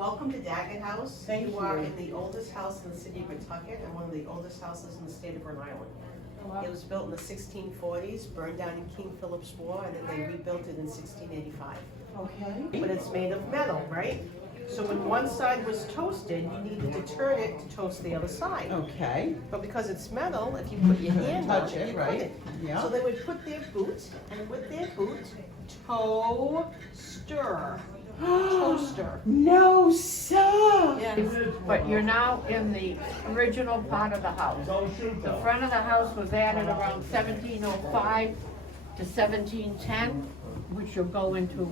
Welcome to Daggett House. Thank You are you. in the oldest house in the city of Pawtucket and one of the oldest houses in the state of Rhode Island. Wow. It was built in the 1640s, burned down in King Philip's War, and then they rebuilt it in 1685. Okay. But it's made of metal, right? So when one side was toasted, you needed to turn it to toast the other side. Okay. But because it's metal, if you put your hand on Touch it, it, you right. couldn't. Yeah. So they would put their boot, and with their boot, toaster. Toaster. No, sir. Yeah. But you're now in the original part of the house. The front of the house was added around 1705 to 1710, which you'll go into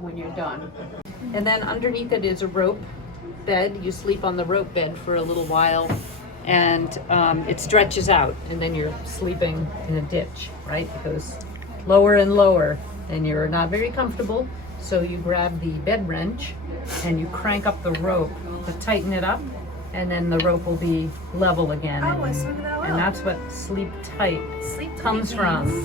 when you're done. And then underneath it is a rope bed. You sleep on the rope bed for a little while, and it stretches out, and then you're sleeping in a ditch, right? It goes lower and lower, and you're not very comfortable. So you grab the bed wrench and you crank up the rope to tighten it up, and then the rope will be level again. Oh, I saw that. And that's what sleep tight comes from.